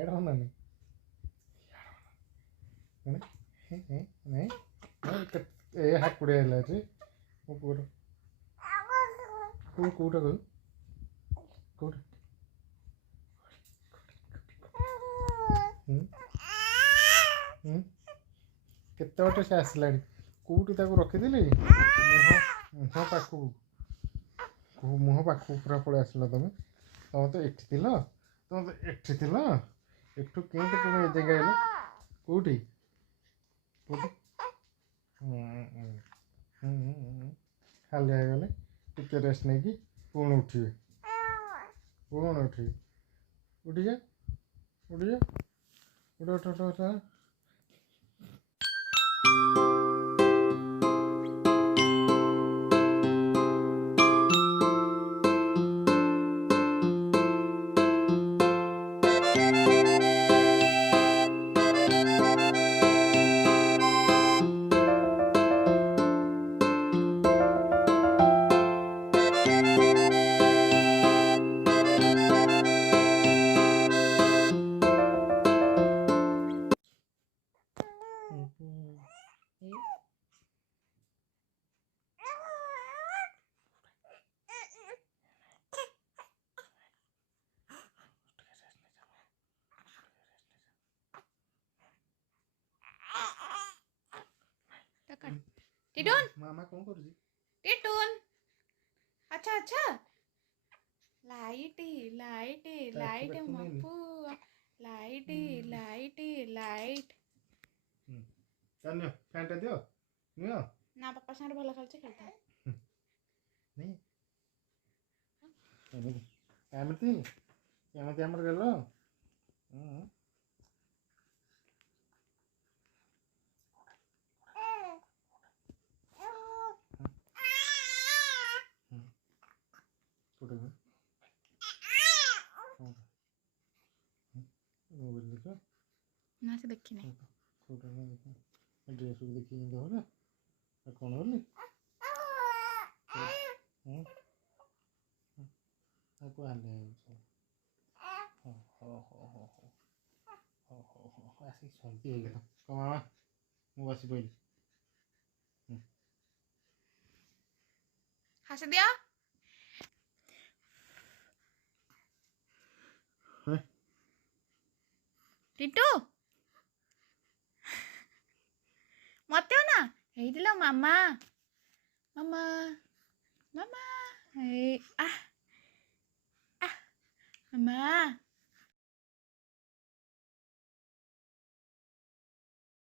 ఏడవ నన్ను ఏ ಹಾಕ್ಬಿಡಿ ಎಲ್ಲ ರೀ ಕೂಟ ಕೂಟ ಕೂಟ ಕೂಟ କେତେ ବାଟ ସେ ଆସିଲାଣି କେଉଁଠି ତାକୁ ରଖିଦେଲି ମୁହଁ ପାଖକୁ ପୁରା ପଳେଇ ଆସିଲ ତମେ ତ ଏଠି ଥିଲ ଏଠୁ କେମିତି ପୁଣି ଏ ଜାଗା ହେଲ କେଉଁଠି ଖାଲି ହେଇଗଲେ ଟିକେ ରେଷ୍ଟ ନେଇକି ପୁଣି ଉଠିବେ ଉଠିଯା ଉଠ टिटून मामा कौन कर टिटून अच्छा अच्छा लाइट लाइट मप्पू लाइट लाइट चल फैन टा दियो नियो ना पापा साथ भल खेलता नहीं एमती आमर गल ना से देखी नहीं ड्रेस को देखी ना कौन बोली आपको आने आसिक सर्दी हो गया कमा मु बसी पड़ी हंस दिया टिटू मत ना मामा मामा मामा